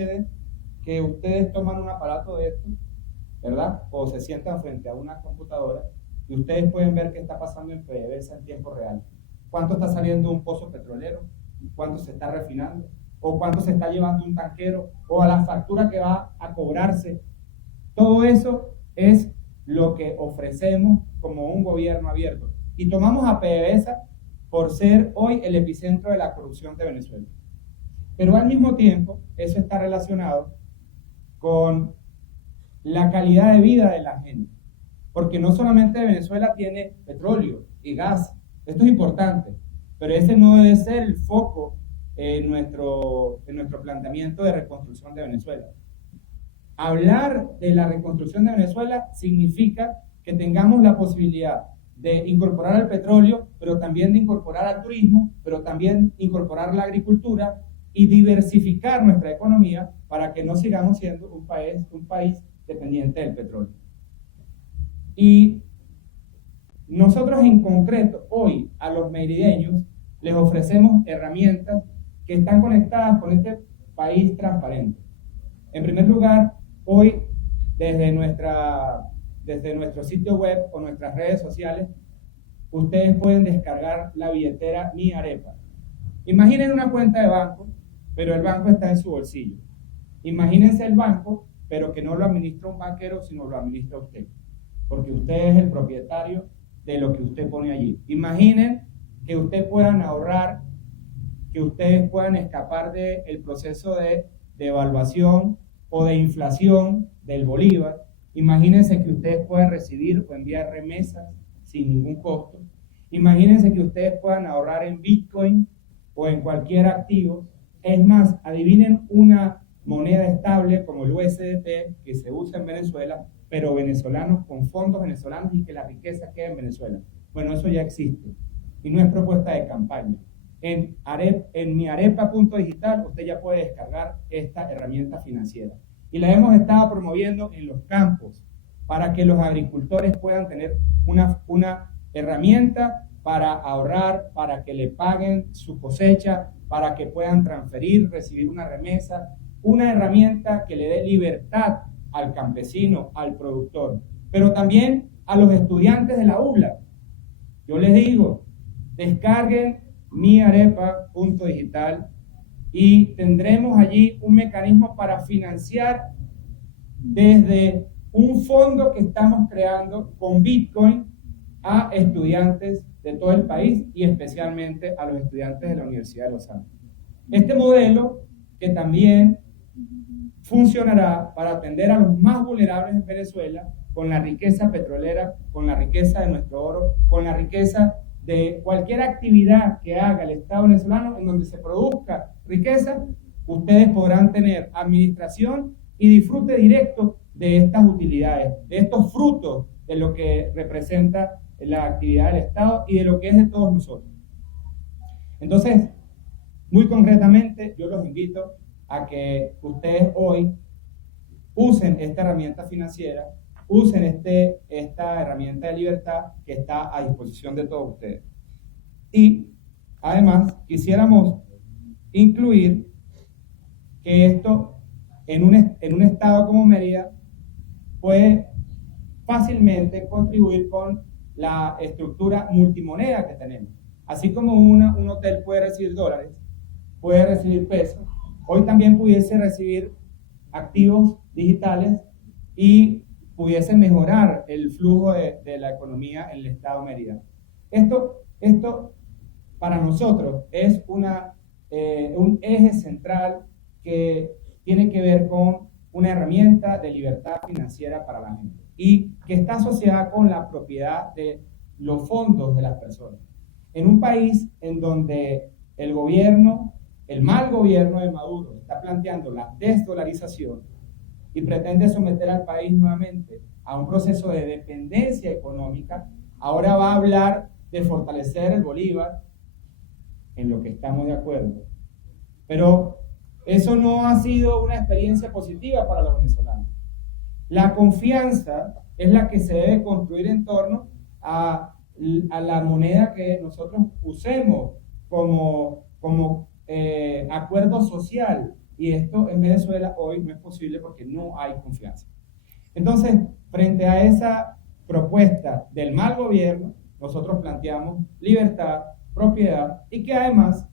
sucede que ustedes toman un aparato de esto, ¿verdad? O se sientan frente a una computadora y ustedes pueden ver qué está pasando en PDVSA en tiempo real. ¿Cuánto está saliendo de un pozo petrolero? ¿Cuánto se está refinando? ¿O cuánto se está llevando un tanquero? ¿O a la factura que va a cobrarse? Todo eso es lo que ofrecemos como un gobierno abierto. Y tomamos a PDVSA por ser hoy el epicentro de la corrupción de Venezuela. Pero al mismo tiempo, eso está relacionado con la calidad de vida de la gente. Porque no solamente Venezuela tiene petróleo y gas, esto es importante, pero ese no debe ser el foco en nuestro planteamiento de reconstrucción de Venezuela. Hablar de la reconstrucción de Venezuela significa que tengamos la posibilidad de incorporar al petróleo, pero también de incorporar al turismo, pero también incorporar la agricultura y diversificar nuestra economía para que no sigamos siendo un país dependiente del petróleo. Y nosotros en concreto, hoy a los merideños les ofrecemos herramientas que están conectadas con este país transparente. En primer lugar, hoy desde nuestro sitio web o nuestras redes sociales, ustedes pueden descargar la billetera Mi Arepa. Imaginen una cuenta de banco, pero el banco está en su bolsillo. Imagínense el banco, pero que no lo administra un banquero, sino lo administra usted, porque usted es el propietario de lo que usted pone allí. Imaginen que ustedes puedan ahorrar, que ustedes puedan escapar del proceso de devaluación o de inflación del bolívar. Imagínense que ustedes puedan recibir o enviar remesas sin ningún costo. Imagínense que ustedes puedan ahorrar en Bitcoin o en cualquier activo. Es más, adivinen una moneda estable como el USDT que se usa en Venezuela, pero venezolanos con fondos venezolanos y que la riqueza quede en Venezuela. Bueno, eso ya existe y no es propuesta de campaña. En miarepa.digital usted ya puede descargar esta herramienta financiera y la hemos estado promoviendo en los campos para que los agricultores puedan tener una herramienta para ahorrar, para que le paguen su cosecha, para que puedan transferir, recibir una remesa, una herramienta que le dé libertad al campesino, al productor, pero también a los estudiantes de la ULA. Yo les digo, descarguen miarepa.digital y tendremos allí un mecanismo para financiar desde un fondo que estamos creando con Bitcoin a estudiantes de todo el país y especialmente a los estudiantes de la Universidad de Los Andes. Este modelo que también funcionará para atender a los más vulnerables en Venezuela con la riqueza petrolera, con la riqueza de nuestro oro, con la riqueza de cualquier actividad que haga el Estado venezolano en donde se produzca riqueza. Ustedes podrán tener administración y disfrute directo de estas utilidades, de estos frutos de lo que representa la actividad del Estado y de lo que es de todos nosotros. Entonces, muy concretamente, yo los invito a que ustedes hoy usen esta herramienta financiera, usen esta herramienta de libertad que está a disposición de todos ustedes. Y además quisiéramos incluir que esto en un estado como Mérida puede fácilmente contribuir con la estructura multimoneda que tenemos. Así como un hotel puede recibir dólares, puede recibir pesos, hoy también pudiese recibir activos digitales y pudiese mejorar el flujo de la economía en el estado Mérida. Esto para nosotros es un eje central que tiene que ver con una herramienta de libertad financiera para la gente y que está asociada con la propiedad de los fondos de las personas. En un país en donde el mal gobierno de Maduro está planteando la desdolarización y pretende someter al país nuevamente a un proceso de dependencia económica, ahora va a hablar de fortalecer el bolívar, en lo que estamos de acuerdo. Pero eso no ha sido una experiencia positiva para los venezolanos. La confianza es la que se debe construir en torno a la moneda que nosotros usemos como acuerdo social Y esto en Venezuela hoy no es posible porque no hay confianza. Entonces, frente a esa propuesta del mal gobierno, nosotros planteamos libertad, propiedad y que además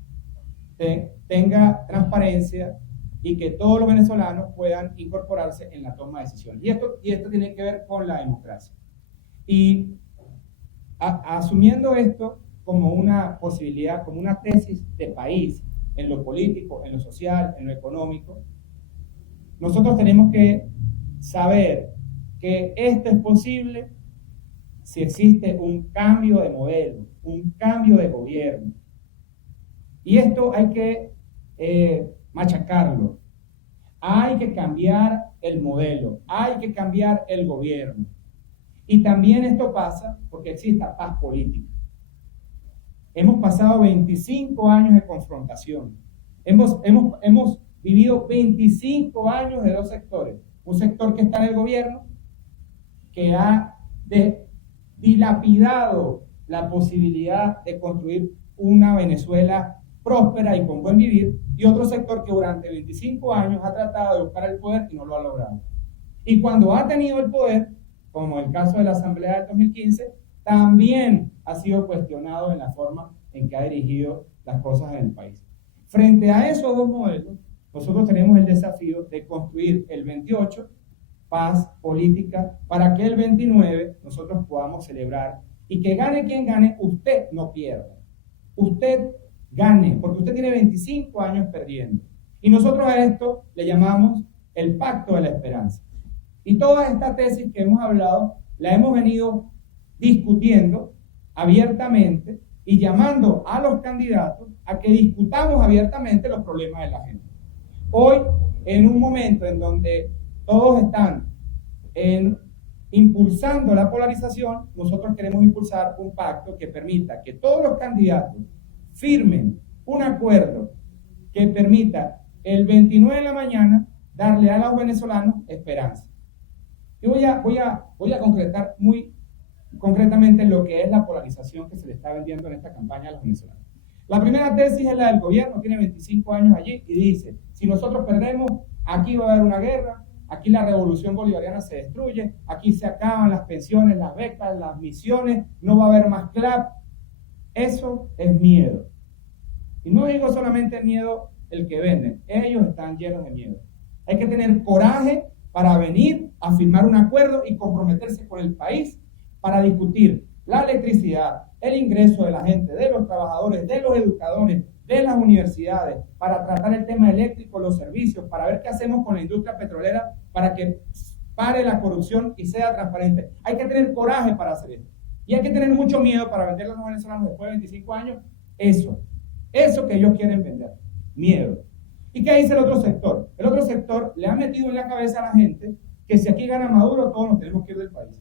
tenga transparencia y que todos los venezolanos puedan incorporarse en la toma de decisiones. Y esto tiene que ver con la democracia. Y asumiendo esto como una posibilidad, como una tesis de país, en lo político, en lo social, en lo económico, nosotros tenemos que saber que esto es posible si existe un cambio de modelo, un cambio de gobierno. Y esto hay que machacarlo. Hay que cambiar el modelo, hay que cambiar el gobierno. Y también esto pasa porque exista paz política. Hemos pasado 25 años de confrontación. Hemos vivido 25 años de dos sectores. Un sector que está en el gobierno, que ha dilapidado la posibilidad de construir una Venezuela próspera y con buen vivir, y otro sector que durante 25 años ha tratado de buscar el poder y no lo ha logrado. Y cuando ha tenido el poder, como el caso de la Asamblea del 2015, también ha sido cuestionado en la forma en que ha dirigido las cosas en el país. Frente a esos dos modelos, nosotros tenemos el desafío de construir el 28 paz política para que el 29 nosotros podamos celebrar y que gane quien gane, usted no pierda. Usted gane, porque usted tiene 25 años perdiendo. Y nosotros a esto le llamamos el pacto de la esperanza. Y toda esta tesis que hemos hablado la hemos venido discutiendo abiertamente y llamando a los candidatos a que discutamos abiertamente los problemas de la gente. Hoy, en un momento en donde todos están impulsando la polarización, nosotros queremos impulsar un pacto que permita que todos los candidatos firmen un acuerdo que permita el 29 de la mañana darle a los venezolanos esperanza. Y voy a concretar muy concretamente lo que es la polarización que se le está vendiendo en esta campaña a los venezolanos. La primera tesis es la del gobierno, tiene 25 años allí y dice, si nosotros perdemos, aquí va a haber una guerra, aquí la revolución bolivariana se destruye, aquí se acaban las pensiones, las becas, las misiones, no va a haber más CLAP. Eso es miedo. Y no digo solamente miedo el que venden, ellos están llenos de miedo. Hay que tener coraje para venir a firmar un acuerdo y comprometerse con el país para discutir la electricidad, el ingreso de la gente, de los trabajadores, de los educadores, de las universidades, para tratar el tema eléctrico, los servicios, para ver qué hacemos con la industria petrolera para que pare la corrupción y sea transparente. Hay que tener coraje para hacer esto. Y hay que tener mucho miedo para venderle a los venezolanos después de 25 años eso que ellos quieren vender, miedo. ¿Y qué dice el otro sector? El otro sector le ha metido en la cabeza a la gente que si aquí gana Maduro, todos nos tenemos que ir del país.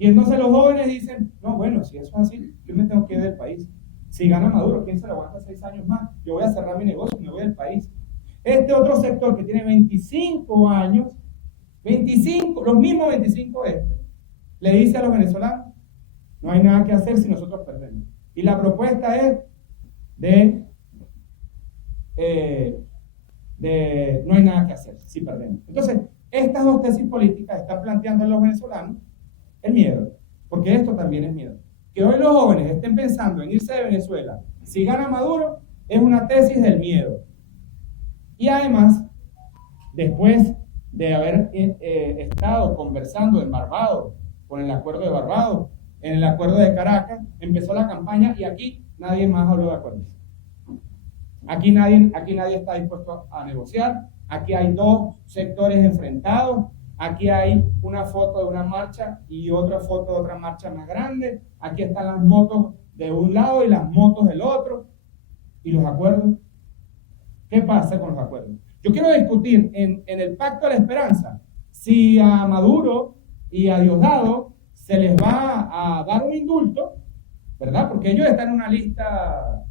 Y entonces los jóvenes dicen, no, bueno, si eso es así, yo me tengo que ir del país. Si gana Maduro, ¿quién se lo aguanta 6 años más? Yo voy a cerrar mi negocio, me voy del país. Este otro sector que tiene 25 años, 25, los mismos 25 le dice a los venezolanos, no hay nada que hacer si nosotros perdemos. Y la propuesta es no hay nada que hacer si perdemos. Entonces, estas dos tesis políticas están planteando a los venezolanos el miedo, porque esto también es miedo. Que hoy los jóvenes estén pensando en irse de Venezuela si gana Maduro es una tesis del miedo. Y además, después de haber estado conversando en Barbados, con el acuerdo de Barbados, en el acuerdo de Caracas, empezó la campaña y aquí nadie más habló de acuerdos. Aquí nadie está dispuesto a negociar. Aquí hay dos sectores enfrentados. Aquí hay una foto de una marcha y otra foto de otra marcha más grande. Aquí están las motos de un lado y las motos del otro. ¿Y los acuerdos? ¿Qué pasa con los acuerdos? Yo quiero discutir en el Pacto de la Esperanza si a Maduro y a Diosdado se les va a dar un indulto, ¿verdad? Porque ellos están en una lista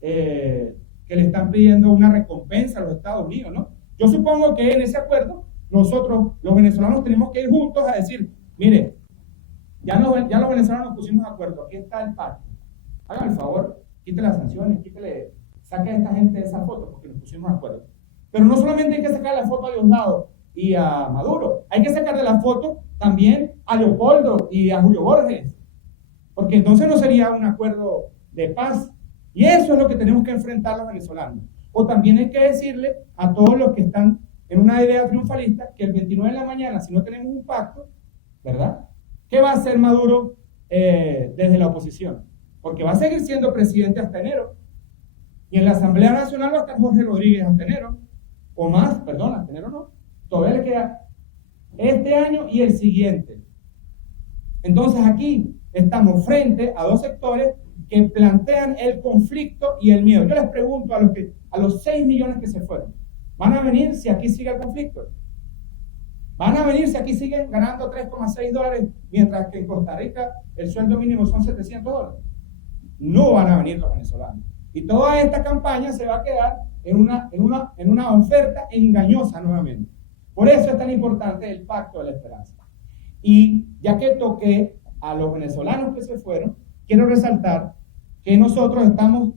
que le estlos pidiendo una recompensa a los Estados Unidos, ¿no? Yo supongo que en ese acuerdo nosotros, los venezolanos, tenemos que ir juntos a decir, mire, ya los venezolanos nos pusimos de acuerdo, aquí está el pacto. Hagan el favor, quite las sanciones, saque a esta gente de esa foto porque nos pusimos de acuerdo. Pero no solamente hay que sacar la foto a Diosdado y a Maduro, hay que sacarle la foto también a Leopoldo y a Julio Borges, porque entonces no sería un acuerdo de paz. Y eso es lo que tenemos que enfrentar los venezolanos. O también hay que decirle a todos los que están en una idea triunfalista que el 29 de la mañana, si no tenemos un pacto, ¿verdad? ¿Qué va a hacer Maduro desde la oposición? Porque va a seguir siendo presidente hasta enero. Y en la Asamblea Nacional va a estar Jorge Rodríguez hasta enero. O más, perdón, hasta enero no. Todavía le queda este año y el siguiente. Entonces aquí estamos frente a dos sectores que plantean el conflicto y el miedo. Yo les pregunto a los 6 millones que se fueron, ¿van a venir si aquí sigue el conflicto? ¿Van a venir si aquí siguen ganando $3,6 mientras que en Costa Rica el sueldo mínimo son $700? No van a venir los venezolanos. Y toda esta campaña se va a quedar en una oferta engañosa nuevamente. Por eso es tan importante el Pacto de la Esperanza. Y ya que toqué a los venezolanos que se fueron, quiero resaltar que nosotros estamos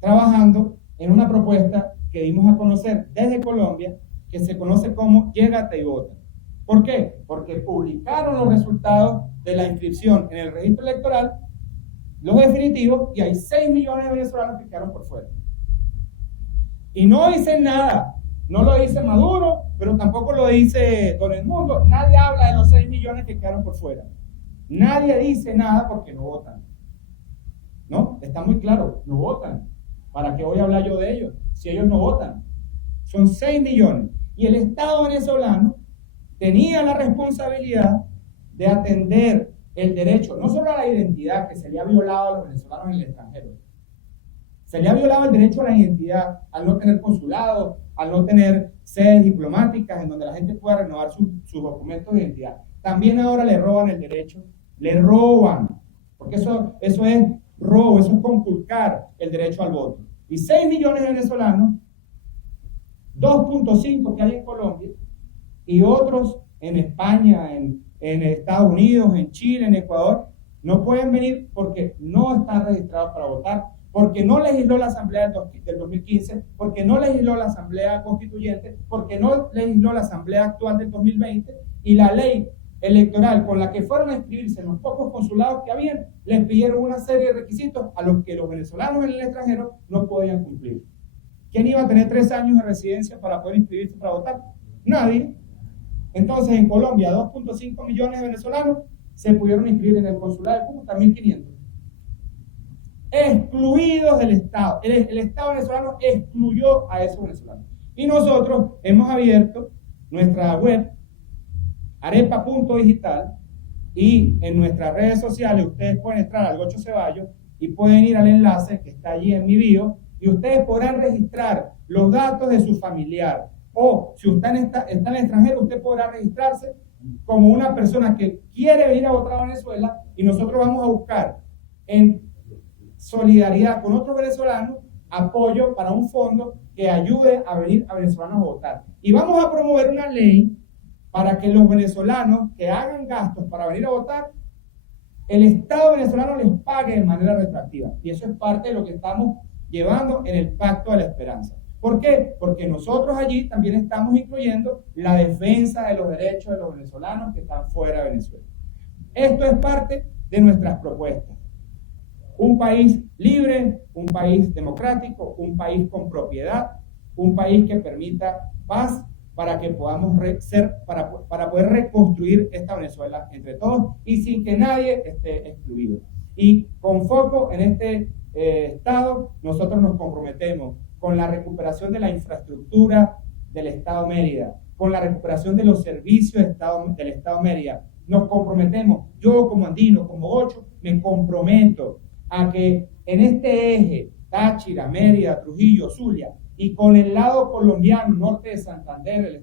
trabajando en una propuesta que dimos a conocer desde Colombia, que se conoce como Llégate y Vota. ¿Por qué? Porque publicaron los resultados de la inscripción en el registro electoral, los definitivos, y hay 6 millones de venezolanos que quedaron por fuera. Y no dicen nada. No lo dice Maduro, pero tampoco lo dice Don Edmundo. Nadie habla de los 6 millones que quedaron por fuera. Nadie dice nada porque no votan. ¿No? Está muy claro, no votan. ¿Para qué voy a hablar yo de ellos? Si ellos no votan. Son 6 millones. Y el Estado venezolano tenía la responsabilidad de atender el derecho, no solo a la identidad que se le ha violado a los venezolanos en el extranjero. Se le ha violado el derecho a la identidad al no tener consulado, al no tener sedes diplomáticas en donde la gente pueda renovar sus documentos de identidad. También ahora le roban el derecho, le roban, porque eso es robo, eso es conculcar el derecho al voto. Y 6 millones de venezolanos, 2.5 que hay en Colombia, y otros en España, en Estados Unidos, en Chile, en Ecuador, no pueden venir porque no están registrados para votar, porque no legisló la Asamblea del 2015, porque no legisló la Asamblea Constituyente, porque no legisló la Asamblea actual del 2020, y la ley electoral con la que fueron a inscribirse en los pocos consulados que habían, les pidieron una serie de requisitos a los que los venezolanos en el extranjero no podían cumplir. ¿Quién iba a tener 3 años de residencia para poder inscribirse para votar? Nadie. Entonces en Colombia 2.5 millones de venezolanos se pudieron inscribir en el consulado de Cúcuta, 1.500. Excluidos del Estado. El Estado venezolano excluyó a esos venezolanos. Y nosotros hemos abierto nuestra web, arepa.digital, y en nuestras redes sociales ustedes pueden entrar al Gocho Ceballos y pueden ir al enlace que está allí en mi bio, y ustedes podrán registrar los datos de su familiar. O si usted está en el extranjero, usted podrá registrarse como una persona que quiere venir a votar a Venezuela, y nosotros vamos a buscar en solidaridad con otros venezolanos apoyo para un fondo que ayude a venir a venezolanos a votar. Y vamos a promover una ley para que los venezolanos que hagan gastos para venir a votar, el Estado venezolano les pague de manera retroactiva. Y eso es parte de lo que estamos llevando en el Pacto de la Esperanza. ¿Por qué? Porque nosotros allí también estamos incluyendo la defensa de los derechos de los venezolanos que están fuera de Venezuela. Esto es parte de nuestras propuestas. Un país libre, un país democrático, un país con propiedad, un país que permita paz para que podamos para poder reconstruir esta Venezuela entre todos y sin que nadie esté excluido. Y con foco en este Estado, nosotros nos comprometemos con la recuperación de la infraestructura del Estado Mérida, con la recuperación de los servicios del Estado Mérida. Nos comprometemos, yo como andino, como Gocho, me comprometo a que en este eje, Táchira, Mérida, Trujillo, Zulia, y con el lado colombiano, norte de Santander,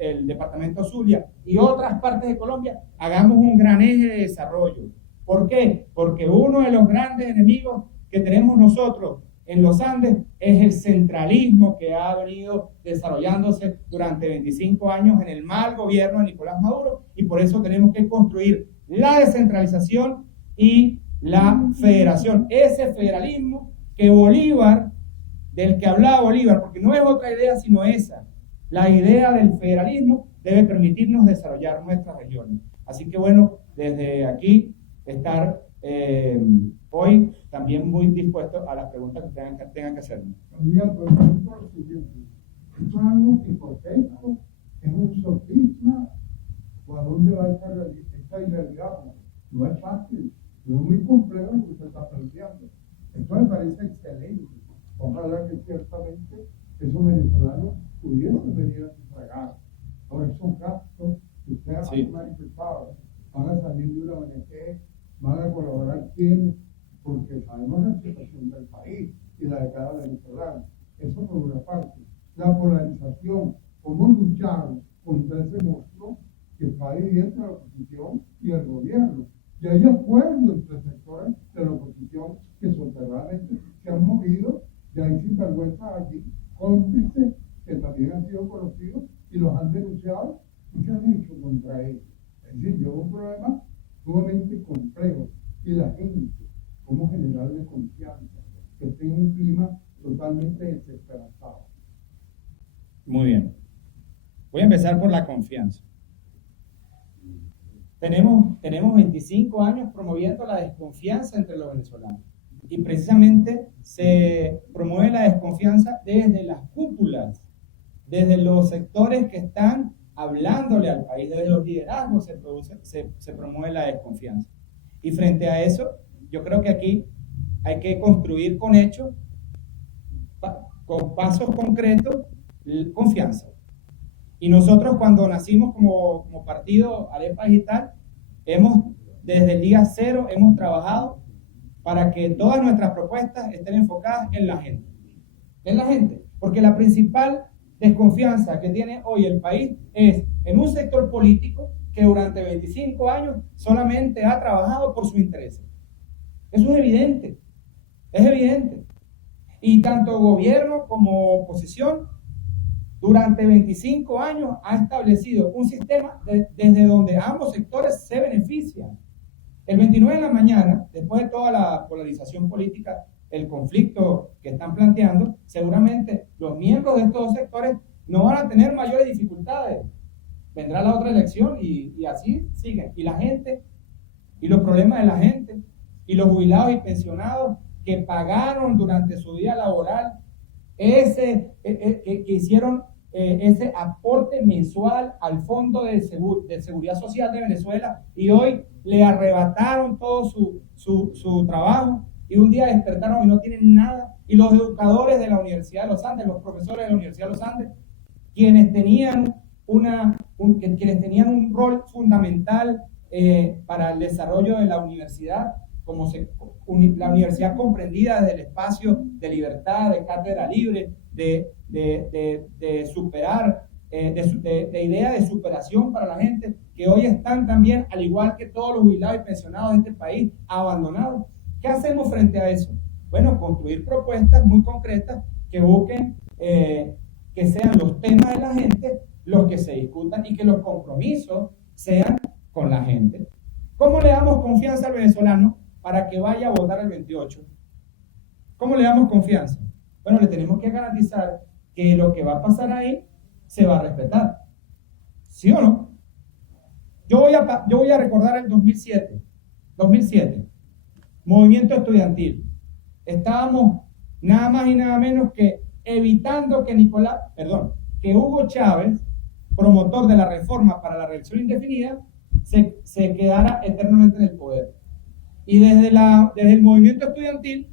el departamento Zulia y otras partes de Colombia, hagamos un gran eje de desarrollo. ¿Por qué? Porque uno de los grandes enemigos que tenemos nosotros en los Andes es el centralismo que ha venido desarrollándose durante 25 años en el mal gobierno de Nicolás Maduro, y por eso tenemos que construir la descentralización y la federación, ese federalismo que Bolívar del que hablaba Bolívar, porque no es otra idea sino esa. La idea del federalismo debe permitirnos desarrollar nuestras regiones. Así que bueno, desde aquí estar hoy también muy dispuesto a las preguntas que tengan que hacerme. Candidato, lo siguiente. Esto es algo hipotético, es un sofisma, o a dónde va esta irrealidad. No es fácil, no es muy complejo lo que usted está planteando. Esto me parece excelente. Ojalá que ciertamente esos venezolanos pudiesen venir a sufragar. Ahora, esos gastos que ustedes han manifestado van a salir de una ONG, van a colaborar quiénes, porque sabemos la situación del país y la de cada venezolano. Eso por una parte. La polarización, cómo luchar contra ese monstruo que está dividiendo la oposición y el gobierno. Y hay acuerdos entre sectores de la oposición que soterradamente se han movido, y hay sinvergüenzas allí, cómplices que también han sido conocidos y los han denunciado y se han hecho contra ellos. Es decir, yo un problema sumamente complejo y la gente, cómo generarle confianza, que tenga un clima totalmente desesperanzado. Muy bien. Voy a empezar por la confianza. Tenemos 25 años promoviendo la desconfianza entre los venezolanos. Y precisamente se promueve la desconfianza desde las cúpulas, desde los sectores que están hablándole al país, desde los liderazgos se promueve la desconfianza. Y frente a eso, yo creo que aquí hay que construir con hechos, con pasos concretos, confianza. Y nosotros cuando nacimos como partido Arepa Digital, desde el día cero hemos trabajado para que todas nuestras propuestas estén enfocadas en la gente. En la gente. Porque la principal desconfianza que tiene hoy el país es en un sector político que durante 25 años solamente ha trabajado por sus intereses. Eso es evidente. Es evidente. Y tanto gobierno como oposición durante 25 años ha establecido un sistema desde donde ambos sectores se benefician. El 29 de la mañana, después de toda la polarización política, el conflicto que están planteando, seguramente los miembros de estos dos sectores no van a tener mayores dificultades. Vendrá la otra elección y así siguen. Y la gente, y los problemas de la gente, y los jubilados y pensionados que pagaron durante su día laboral que hicieron ese aporte mensual al Fondo de Seguridad Social de Venezuela y hoy le arrebataron todo su trabajo y un día despertaron y no tienen nada. Y los educadores de la Universidad de los Andes, los profesores de la Universidad de los Andes, quienes tenían un rol fundamental para el desarrollo de la universidad, la universidad comprendida desde el espacio de libertad, de cátedra libre, de superar, de idea de superación para la gente, que hoy están también, al igual que todos los jubilados y pensionados de este país, abandonados. ¿Qué hacemos frente a eso? Bueno, construir propuestas muy concretas que busquen que sean los temas de la gente los que se discutan y que los compromisos sean con la gente. ¿Cómo le damos confianza al venezolano para que vaya a votar el 28? ¿Cómo le damos confianza? Bueno, le tenemos que garantizar que lo que va a pasar ahí se va a respetar. ¿Sí o no? Yo voy a recordar el 2007. Movimiento estudiantil. Estábamos nada más y nada menos que evitando que Hugo Chávez, promotor de la reforma para la reelección indefinida, se quedara eternamente en el poder. Y desde el movimiento estudiantil,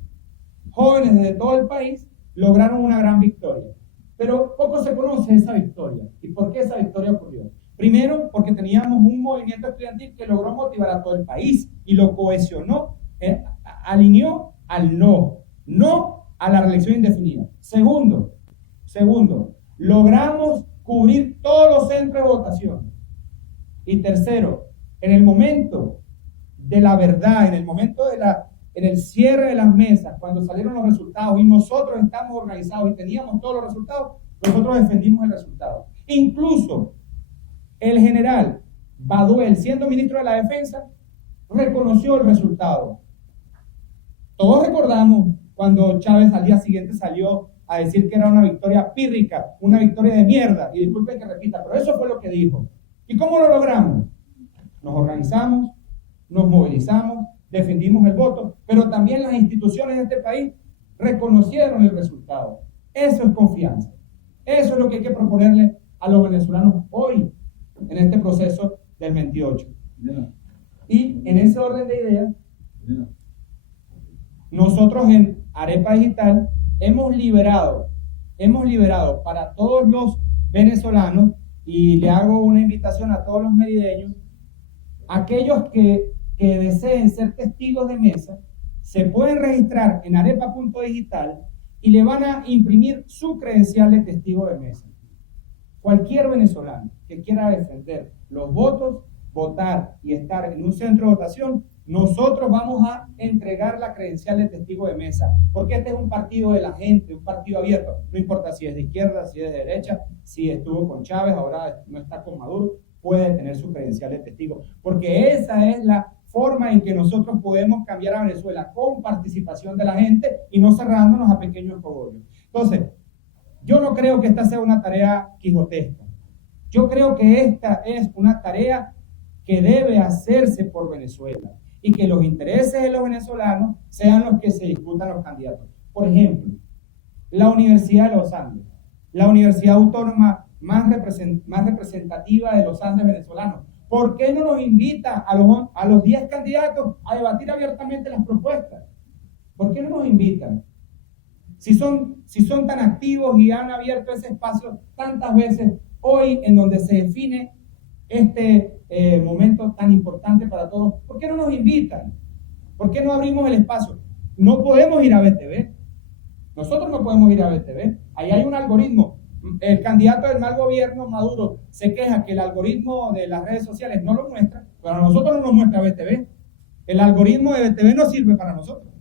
jóvenes de todo el país lograron una gran victoria. Pero poco se conoce esa victoria. ¿Y por qué esa victoria ocurrió? Primero, porque teníamos un movimiento estudiantil que logró motivar a todo el país y lo cohesionó, alineó al no a la reelección indefinida. Segundo, logramos cubrir todos los centros de votación. Y tercero, en el momento de la verdad, en el cierre de las mesas, cuando salieron los resultados y nosotros estamos organizados y teníamos todos los resultados, nosotros defendimos el resultado. Incluso el general Baduel, siendo ministro de la Defensa, reconoció el resultado. Todos recordamos cuando Chávez al día siguiente salió a decir que era una victoria pírrica, una victoria de mierda, y disculpen que repita, pero eso fue lo que dijo. ¿Y cómo lo logramos? Nos organizamos, nos movilizamos, defendimos el voto, pero también las instituciones de este país reconocieron el resultado. Eso es confianza. Eso es lo que hay que proponerle a los venezolanos hoy, en este proceso del 28. Y en ese orden de ideas, nosotros en Arepa Digital hemos liberado para todos los venezolanos, y le hago una invitación a todos los merideños, aquellos que deseen ser testigos de mesa, se pueden registrar en arepa.digital y le van a imprimir su credencial de testigo de mesa. Cualquier venezolano que quiera defender los votos, votar y estar en un centro de votación, nosotros vamos a entregar la credencial de testigo de mesa, porque este es un partido de la gente, un partido abierto, no importa si es de izquierda, si es de derecha, si estuvo con Chávez, ahora no está con Maduro, puede tener su credencial de testigo, porque esa es la forma en que nosotros podemos cambiar a Venezuela, con participación de la gente y no cerrándonos a pequeños cogollos. Entonces, yo no creo que esta sea una tarea quijotesca. Yo creo que esta es una tarea que debe hacerse por Venezuela y que los intereses de los venezolanos sean los que se discutan los candidatos. Por ejemplo, la Universidad de los Andes, la universidad autónoma más representativa de los Andes venezolanos. ¿Por qué no nos invita a los 10 candidatos a debatir abiertamente las propuestas? ¿Por qué no nos invitan? Si son tan activos y han abierto ese espacio tantas veces, hoy en donde se define este momento tan importante para todos, ¿por qué no nos invitan? ¿Por qué no abrimos el espacio? No podemos ir a BTV. Nosotros no podemos ir a BTV. Ahí hay un algoritmo. El candidato del mal gobierno, Maduro, se queja que el algoritmo de las redes sociales no lo muestra, pero a nosotros no nos muestra BTV. El algoritmo de BTV no sirve para nosotros.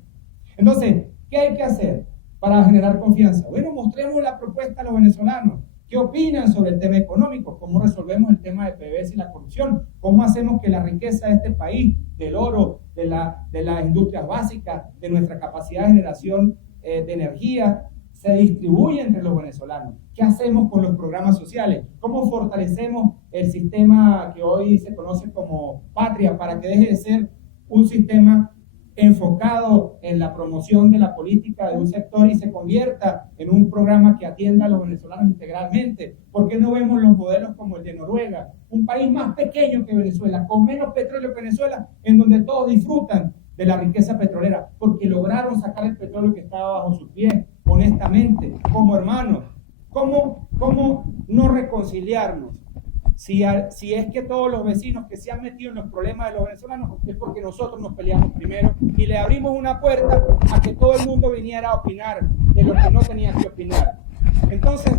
Entonces, ¿qué hay que hacer para generar confianza? Bueno, mostremos la propuesta a los venezolanos. ¿Qué opinan sobre el tema económico? ¿Cómo resolvemos el tema de PDVSA y la corrupción? ¿Cómo hacemos que la riqueza de este país, del oro, de las industrias básicas, de nuestra capacidad de generación de energía, se distribuye entre los venezolanos? ¿Qué hacemos con los programas sociales? ¿Cómo fortalecemos el sistema que hoy se conoce como Patria para que deje de ser un sistema enfocado en la promoción de la política de un sector y se convierta en un programa que atienda a los venezolanos integralmente? ¿Por qué no vemos los modelos como el de Noruega, un país más pequeño que Venezuela, con menos petróleo que Venezuela, en donde todos disfrutan de la riqueza petrolera, porque lograron sacar el petróleo que estaba bajo sus pies, honestamente, como hermanos? ¿Cómo no reconciliarnos? Si es que todos los vecinos que se han metido en los problemas de los venezolanos es porque nosotros nos peleamos primero y le abrimos una puerta a que todo el mundo viniera a opinar de lo que no tenía que opinar. Entonces,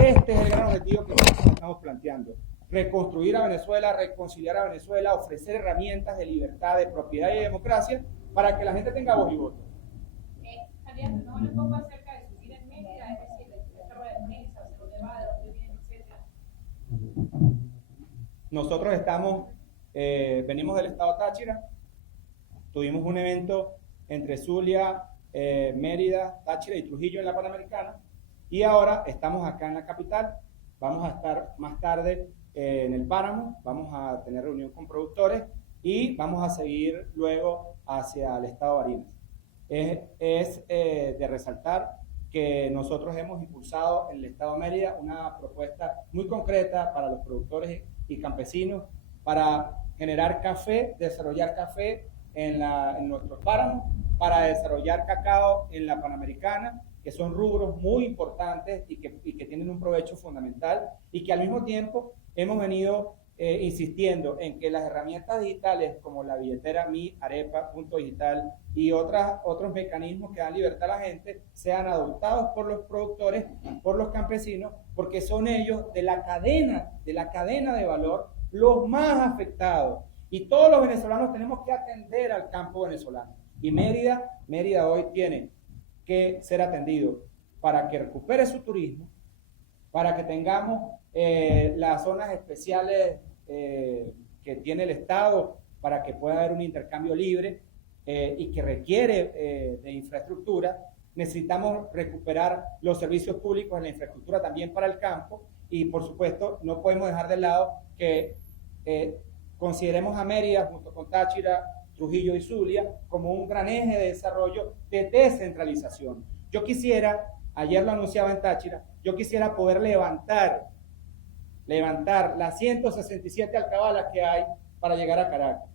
este es el gran objetivo que nosotros estamos planteando: reconstruir a Venezuela, reconciliar a Venezuela, ofrecer herramientas de libertad, de propiedad y de democracia para que la gente tenga voz y voto. Candidato, ¿no? Un poco acerca de su vida en Mérida, es decir, de rueda de prensa, de dónde va, de dónde viene, etcétera. Nosotros venimos del estado Táchira, tuvimos un evento entre Zulia, Mérida, Táchira y Trujillo en la Panamericana, y ahora estamos acá en la capital. Vamos a estar más tarde en el Páramo, vamos a tener reunión con productores y vamos a seguir luego hacia el estado Barinas. Es de resaltar que nosotros hemos impulsado en el estado de Mérida una propuesta muy concreta para los productores y campesinos para generar café, desarrollar café en nuestros páramos, para desarrollar cacao en la Panamericana, que son rubros muy importantes y que tienen un provecho fundamental, y que al mismo tiempo hemos venido insistiendo en que las herramientas digitales como la billetera Mi Arepa, Punto Digital y otros mecanismos que dan libertad a la gente sean adoptados por los productores, por los campesinos, porque son ellos de la cadena de valor los más afectados. Y todos los venezolanos tenemos que atender al campo venezolano. Y Mérida hoy tiene que ser atendido para que recupere su turismo, para que tengamos las zonas especiales que tiene el Estado, para que pueda haber un intercambio libre y que requiere de infraestructura, necesitamos recuperar los servicios públicos en la infraestructura también para el campo y, por supuesto, no podemos dejar de lado que consideremos a Mérida junto con Táchira, Trujillo y Zulia como un gran eje de desarrollo de descentralización. Yo quisiera, ayer lo anunciaba en Táchira, yo quisiera poder levantar las 167 alcabalas que hay para llegar a Caracas.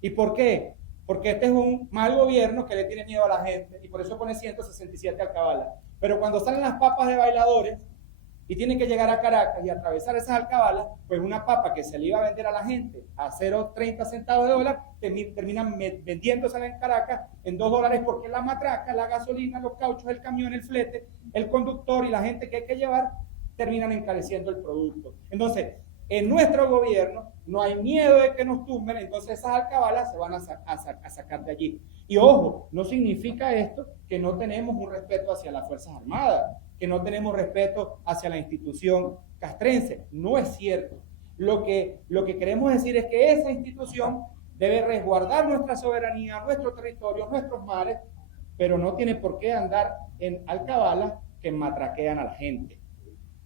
¿Y por qué? Porque este es un mal gobierno que le tiene miedo a la gente y por eso pone 167 alcabalas. Pero cuando salen las papas de bailadores y tienen que llegar a Caracas y atravesar esas alcabalas, pues una papa que se le iba a vender a la gente a 0,30 centavos de dólar, terminan vendiéndosela en Caracas en $2 porque la matraca, la gasolina, los cauchos, el camión, el flete, el conductor y la gente que hay que llevar terminan encareciendo el producto. Entonces, en nuestro gobierno no hay miedo de que nos tumben, entonces esas alcabalas se van a sacar de allí. Y ojo, no significa esto que no tenemos un respeto hacia las Fuerzas Armadas, que no tenemos respeto hacia la institución castrense. No es cierto. Lo que queremos decir es que esa institución debe resguardar nuestra soberanía, nuestro territorio, nuestros mares, pero no tiene por qué andar en alcabalas que matraquean a la gente.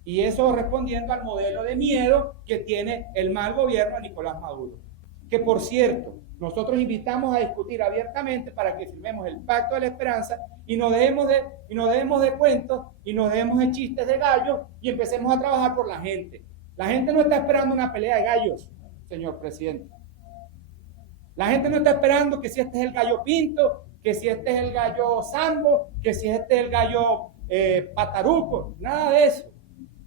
Y eso respondiendo al modelo de miedo que tiene el mal gobierno de Nicolás Maduro. Que por cierto, nosotros invitamos a discutir abiertamente para que firmemos el Pacto de la Esperanza y nos dejemos de cuentos y nos dejemos de chistes de gallos y empecemos a trabajar por la gente. La gente no está esperando una pelea de gallos, señor presidente. La gente no está esperando que si este es el gallo Pinto, que si este es el gallo Sambo, que si este es el gallo Pataruco, nada de eso.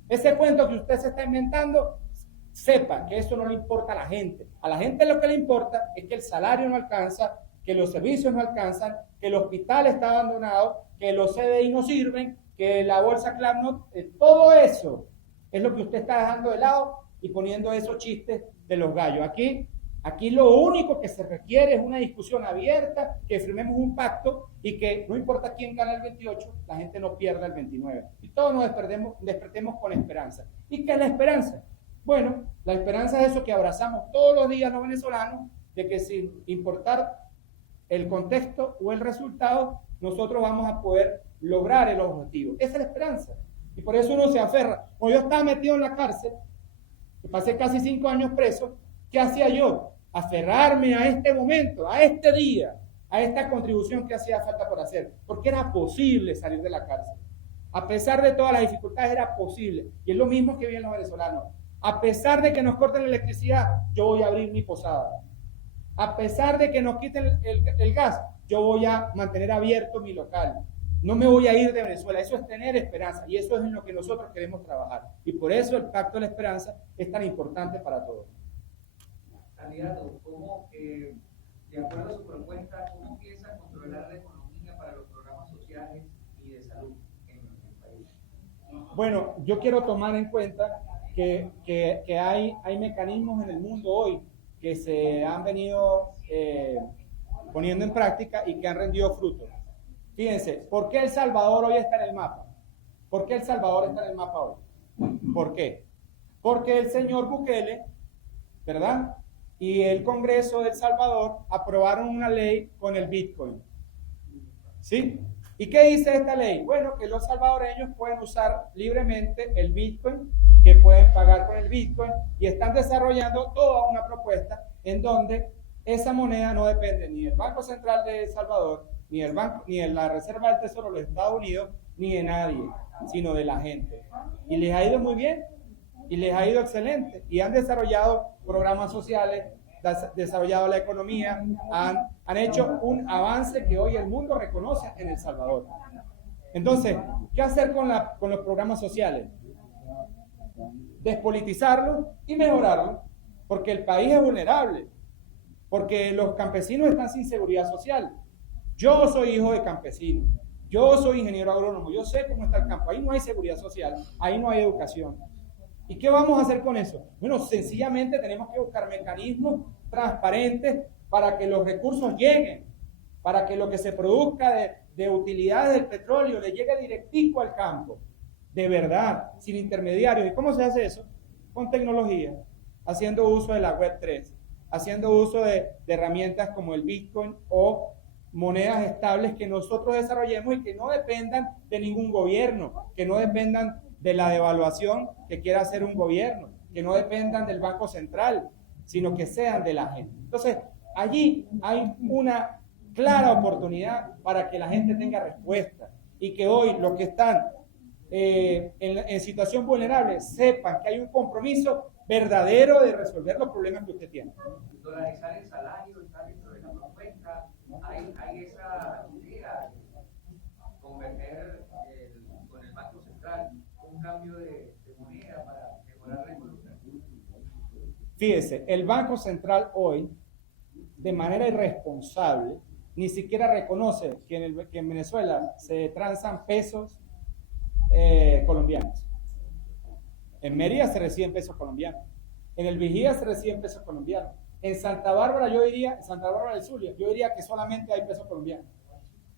Ese cuento que usted se está inventando, sepa que eso no le importa a la gente. A la gente lo que le importa es que el salario no alcanza, que los servicios no alcanzan, que el hospital está abandonado, que los CDI no sirven, que la bolsa CLAP no... todo eso es lo que usted está dejando de lado y poniendo esos chistes de los gallos. Aquí lo único que se requiere es una discusión abierta, que firmemos un pacto y que no importa quién gana el 28, la gente no pierda el 29. Y todos nos despertemos con esperanza. ¿Y qué es la esperanza? Bueno, la esperanza es eso que abrazamos todos los días los venezolanos, de que sin importar el contexto o el resultado, nosotros vamos a poder lograr el objetivo. Esa es la esperanza. Y por eso uno se aferra. Como yo estaba metido en la cárcel, y pasé casi 5 años preso, ¿qué hacía yo? Aferrarme a este momento, a este día, a esta contribución que hacía falta por hacer, porque era posible salir de la cárcel. A pesar de todas las dificultades, era posible. Y es lo mismo que viven los venezolanos. A pesar de que nos corten la electricidad, yo voy a abrir mi posada. A pesar de que nos quiten el gas, yo voy a mantener abierto mi local. No me voy a ir de Venezuela. Eso es tener esperanza y eso es en lo que nosotros queremos trabajar. Y por eso el Pacto de la Esperanza es tan importante para todos. Candidato, ¿cómo, de acuerdo a su propuesta, cómo piensa controlar la economía para los programas sociales y de salud en el país? Bueno, yo quiero tomar en cuenta que hay mecanismos en el mundo hoy que se han venido poniendo en práctica y que han rendido frutos. Fíjense, ¿por qué El Salvador hoy está en el mapa? ¿Por qué El Salvador está en el mapa hoy? ¿Por qué? Porque el señor Bukele, ¿verdad?, y el Congreso de El Salvador aprobaron una ley con el Bitcoin. ¿Sí? ¿Y qué dice esta ley? Bueno, que los salvadoreños pueden usar libremente el Bitcoin, que pueden pagar con el Bitcoin, y están desarrollando toda una propuesta en donde esa moneda no depende ni del Banco Central de El Salvador, ni de la Reserva del Tesoro de los Estados Unidos, ni de nadie, sino de la gente. Y les ha ido muy bien, y les ha ido excelente, y han desarrollado programas sociales, desarrollado la economía, han hecho un avance que hoy el mundo reconoce en El Salvador. Entonces, ¿qué hacer con los programas sociales? Despolitizarlos y mejorarlos, porque el país es vulnerable, porque los campesinos están sin seguridad social. Yo soy hijo de campesino, yo soy ingeniero agrónomo, yo sé cómo está el campo, ahí no hay seguridad social, ahí no hay educación. ¿Y qué vamos a hacer con eso? Bueno, sencillamente tenemos que buscar mecanismos transparentes para que los recursos lleguen, para que lo que se produzca de utilidades del petróleo le llegue directico al campo, de verdad, sin intermediarios. ¿Y cómo se hace eso? Con tecnología, haciendo uso de la Web 3, haciendo uso de herramientas como el Bitcoin o monedas estables que nosotros desarrollemos y que no dependan de ningún gobierno, que no dependan de la devaluación que quiera hacer un gobierno, que no dependan del Banco Central, sino que sean de la gente. Entonces, allí hay una clara oportunidad para que la gente tenga respuesta y que hoy los que están en situación vulnerable sepan que hay un compromiso verdadero de resolver los problemas que usted tiene. Dolarizar el salario está dentro de la propuesta, hay esa idea de converger con el Banco Central un cambio de moneda para mejorar la economía. Fíjese, el Banco Central hoy, de manera irresponsable, ni siquiera reconoce que en Venezuela se transan pesos colombianos. En Mérida se reciben pesos colombianos. En el Vigía se reciben pesos colombianos. En Santa Bárbara, en Santa Bárbara del Zulia, yo diría que solamente hay pesos colombianos.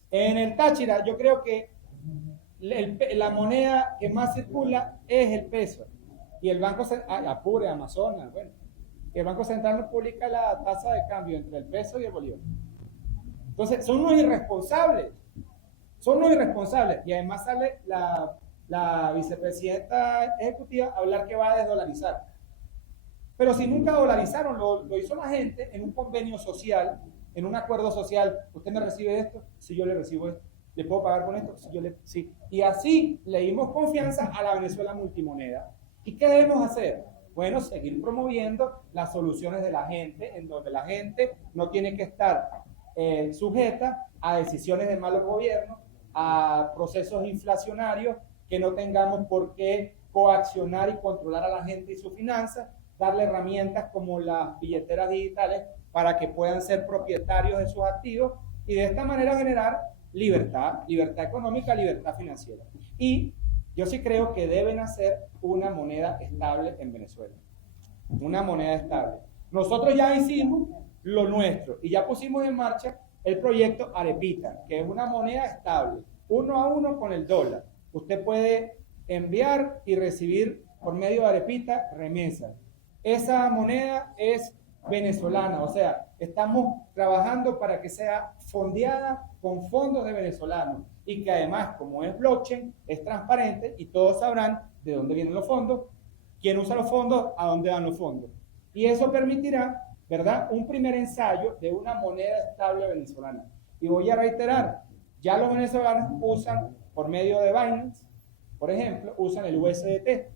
En el Táchira, yo creo que la moneda que más circula es el peso. Y el Banco Central, Apure, Amazonas, bueno, el Banco Central no publica la tasa de cambio entre el peso y el bolívar. Entonces, son unos irresponsables. Son unos irresponsables. Y además sale la vicepresidenta ejecutiva a hablar que va a desdolarizar. Pero si nunca dolarizaron, lo hizo la gente en un convenio social, en un acuerdo social. Usted me recibe esto, si yo le recibo esto. ¿Le puedo pagar con esto? Si yo sí. Y así le dimos confianza a la Venezuela multimoneda. ¿Y qué debemos hacer? Bueno, seguir promoviendo las soluciones de la gente, en donde la gente no tiene que estar sujeta a decisiones de malos gobiernos, a procesos inflacionarios, que no tengamos por qué coaccionar y controlar a la gente y sus finanzas, darle herramientas como las billeteras digitales para que puedan ser propietarios de sus activos y de esta manera generar libertad económica, libertad financiera. Y yo sí creo que deben hacer una moneda estable en Venezuela. Una moneda estable. Nosotros ya hicimos lo nuestro y ya pusimos en marcha el proyecto Arepita, que es una moneda estable, 1 a 1 con el dólar. Usted puede enviar y recibir por medio de Arepita remesas. Esa moneda es venezolana, o sea, estamos trabajando para que sea fondeada con fondos de venezolanos y que además, como es blockchain, es transparente y todos sabrán de dónde vienen los fondos, quién usa los fondos, a dónde van los fondos. Y eso permitirá, ¿verdad?, un primer ensayo de una moneda estable venezolana. Y voy a reiterar, ya los venezolanos usan, por medio de Binance, por ejemplo, usan el USDT,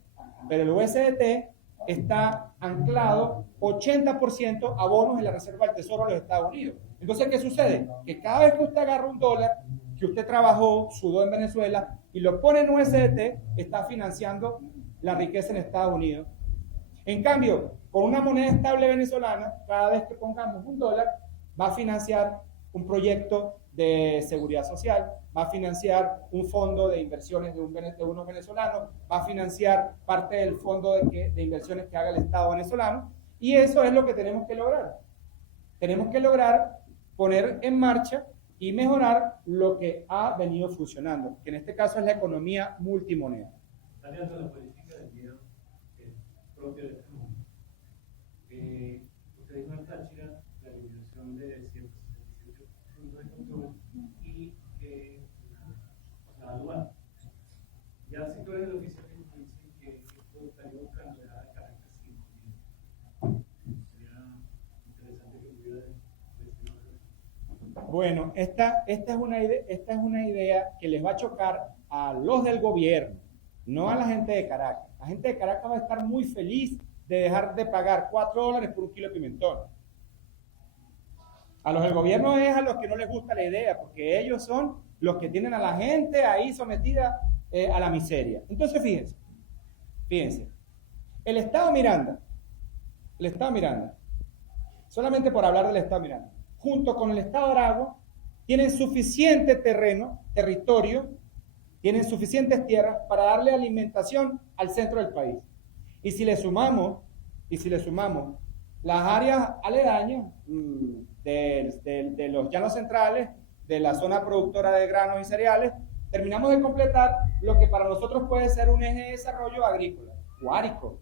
pero el USDT está anclado 80% a bonos en la Reserva del Tesoro de los Estados Unidos. Entonces, ¿qué sucede? Que cada vez que usted agarra un dólar que usted trabajó, sudó en Venezuela y lo pone en USDT, está financiando la riqueza en Estados Unidos. En cambio, con una moneda estable venezolana, cada vez que pongamos un dólar, va a financiar un proyecto de seguridad social, va a financiar un fondo de inversiones de unos venezolanos, va a financiar parte del fondo de inversiones que haga el Estado venezolano, y eso es lo que tenemos que lograr. Tenemos que lograr poner en marcha y mejorar lo que ha venido funcionando, que en este caso es la economía multimoneda. También la política del dinero propio de este mundo. Usted dijo en Táchira la eliminación de 167 puntos de control y la aduana. Ya sectores del oficialismo dicen que esto estaría buscando de carácter civil. Sería interesante que pudiera decir algo. Bueno, esta es una idea que les va a chocar a los del gobierno, no a la gente de Caracas. La gente de Caracas va a estar muy feliz de dejar de pagar $4 por un kilo de pimentón. A los del gobierno es a los que no les gusta la idea, porque ellos son los que tienen a la gente ahí sometida a la miseria. Entonces, fíjense, el Estado Miranda, solamente por hablar del Estado Miranda, junto con el Estado Aragua, tienen suficiente territorio, tienen suficientes tierras para darle alimentación al centro del país. Y si le sumamos las áreas aledañas de los llanos centrales, de la zona productora de granos y cereales, terminamos de completar lo que para nosotros puede ser un eje de desarrollo agrícola. Guárico,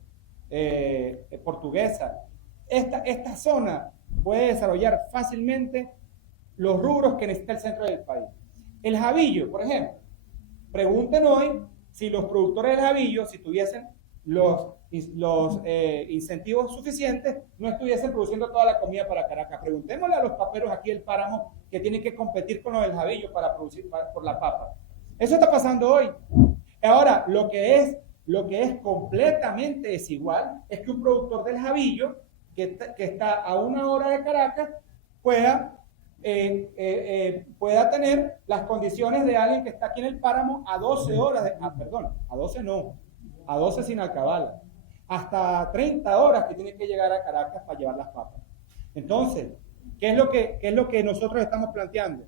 Portuguesa. Esta zona puede desarrollar fácilmente los rubros que necesita el centro del país. El jabillo, por ejemplo. Pregunten hoy si los productores del jabillo, si tuviesen los incentivos suficientes, no estuviesen produciendo toda la comida para Caracas. Preguntémosle a los paperos aquí del páramo que tienen que competir con los del jabillo para producir por la papa. Eso está pasando hoy. Ahora, lo que es completamente desigual es que un productor del jabillo que está a 1 hora de Caracas pueda tener las condiciones de alguien que está aquí en el páramo a 12 horas, a 12 no, a 12 sin alcabala, hasta 30 horas que tiene que llegar a Caracas para llevar las papas. Entonces, ¿qué es lo que nosotros estamos planteando?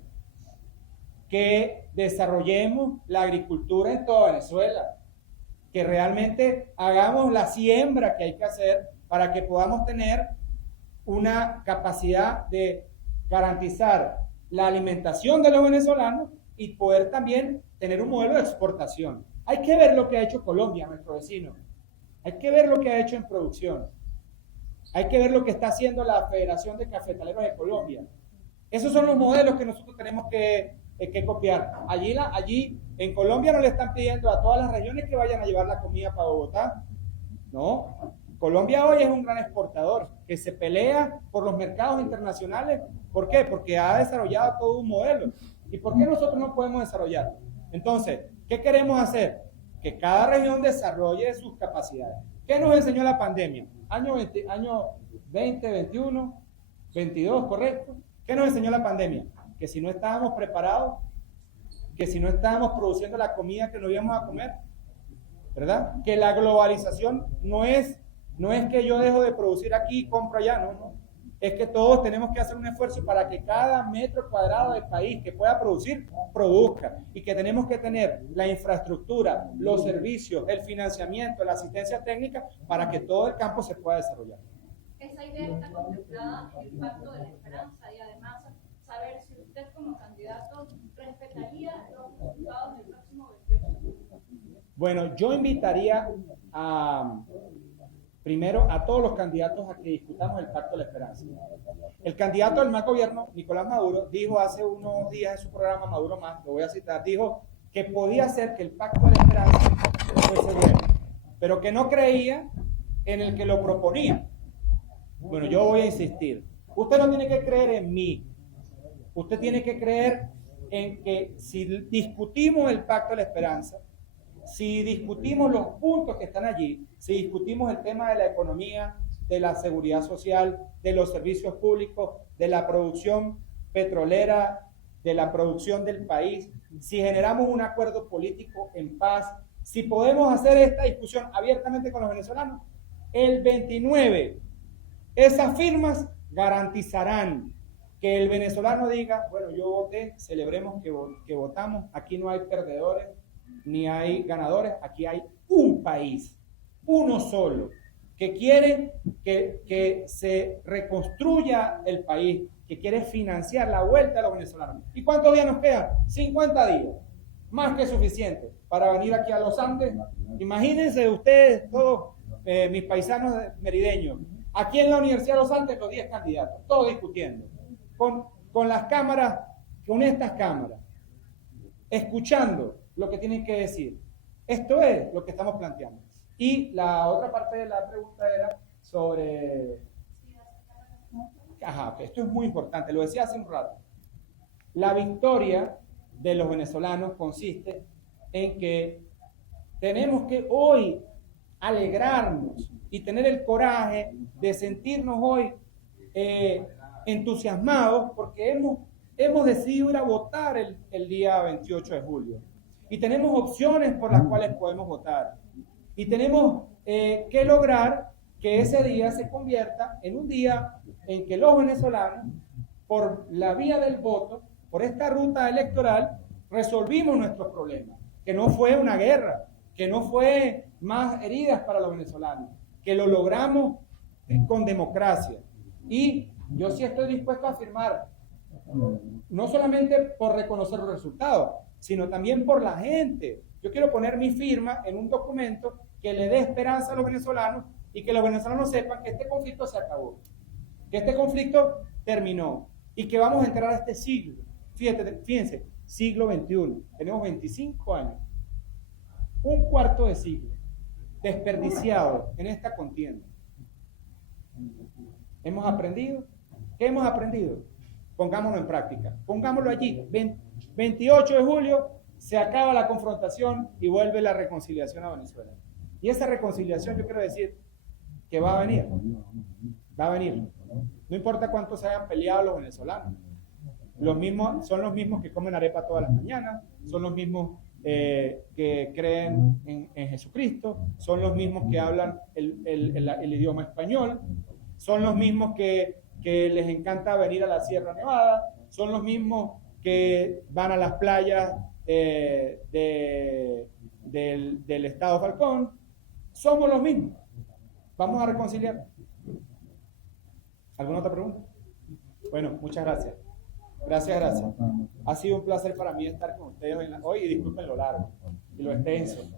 Que desarrollemos la agricultura en toda Venezuela, que realmente hagamos la siembra que hay que hacer para que podamos tener una capacidad de garantizar la alimentación de los venezolanos y poder también tener un modelo de exportación. Hay que ver lo que ha hecho Colombia, nuestro vecino. Hay que ver lo que ha hecho en producción. Hay que ver lo que está haciendo la Federación de Cafetaleros de Colombia. Esos son los modelos que nosotros tenemos que copiar. Allí en Colombia no le están pidiendo a todas las regiones que vayan a llevar la comida para Bogotá. No. Colombia hoy es un gran exportador que se pelea por los mercados internacionales. ¿Por qué? Porque ha desarrollado todo un modelo. ¿Y por qué nosotros no podemos desarrollarlo? Entonces, ¿qué queremos hacer? Que cada región desarrolle sus capacidades. ¿Qué nos enseñó la pandemia? Año 20, 21, 22, ¿correcto? ¿Qué nos enseñó la pandemia? Que si no estábamos preparados, que si no estábamos produciendo la comida que nos íbamos a comer, ¿verdad? Que la globalización no es que yo dejo de producir aquí y compro allá, no. Es que todos tenemos que hacer un esfuerzo para que cada metro cuadrado del país que pueda producir, produzca. Y que tenemos que tener la infraestructura, los servicios, el financiamiento, la asistencia técnica para que todo el campo se pueda desarrollar. Esa idea está contemplada en el Pacto de la Esperanza y además saber si usted como candidato respetaría los resultados del próximo 28. Bueno, yo invitaría primero a todos los candidatos a que discutamos el Pacto de la Esperanza. El candidato del más gobierno, Nicolás Maduro, dijo hace unos días en su programa Maduro Más, lo voy a citar, dijo que podía ser que el Pacto de la Esperanza fuese bueno, pero que no creía en el que lo proponía. Bueno, yo voy a insistir. Usted no tiene que creer en mí. Usted tiene que creer en que si discutimos el Pacto de la Esperanza, si discutimos los puntos que están allí, si discutimos el tema de la economía, de la seguridad social, de los servicios públicos, de la producción petrolera, de la producción del país, si generamos un acuerdo político en paz, si podemos hacer esta discusión abiertamente con los venezolanos, el 29, esas firmas garantizarán que el venezolano diga, bueno, yo voté, celebremos que votamos, aquí no hay perdedores, ni hay ganadores, aquí hay un país, uno solo, que quiere que se reconstruya el país, que quiere financiar la vuelta de los venezolanos. ¿Y cuántos días nos quedan? 50 días, más que suficiente para venir aquí a Los Andes. Imagínense ustedes, todos mis paisanos merideños, aquí en la Universidad de Los Andes, los 10 candidatos, todos discutiendo, con las cámaras, con estas cámaras, escuchando lo que tienen que decir. Esto es lo que estamos planteando. Y la otra parte de la pregunta era sobre... esto es muy importante, lo decía hace un rato. La victoria de los venezolanos consiste en que tenemos que hoy alegrarnos y tener el coraje de sentirnos hoy entusiasmados porque hemos decidido ir a votar el día 28 de julio. Y tenemos opciones por las cuales podemos votar. Y tenemos que lograr que ese día se convierta en un día en que los venezolanos, por la vía del voto, por esta ruta electoral, resolvimos nuestros problemas. Que no fue una guerra, que no fue más heridas para los venezolanos, que lo logramos con democracia. Y yo sí estoy dispuesto a afirmar, no solamente por reconocer los resultados, sino también por la gente. Yo quiero poner mi firma en un documento que le dé esperanza a los venezolanos y que los venezolanos sepan que este conflicto se acabó, que este conflicto terminó, y que vamos a entrar a este siglo. Fíjense, siglo XXI, tenemos 25 años, un cuarto de siglo desperdiciado en esta contienda. ¿Hemos aprendido? ¿Qué hemos aprendido? Pongámoslo en práctica, pongámoslo allí. 28 de julio se acaba la confrontación y vuelve la reconciliación a Venezuela. Y esa reconciliación, yo quiero decir que va a venir. Va a venir. No importa cuántos se hayan peleado los venezolanos. Son los mismos que comen arepa todas las mañanas, son los mismos que creen en Jesucristo, son los mismos que hablan el idioma español, son los mismos que les encanta venir a la Sierra Nevada, son los mismos que van a las playas del Estado Falcón. Somos los mismos. Vamos a reconciliar. ¿Alguna otra pregunta? Bueno, muchas gracias. Gracias. Ha sido un placer para mí estar con ustedes hoy y disculpen lo largo y lo extenso.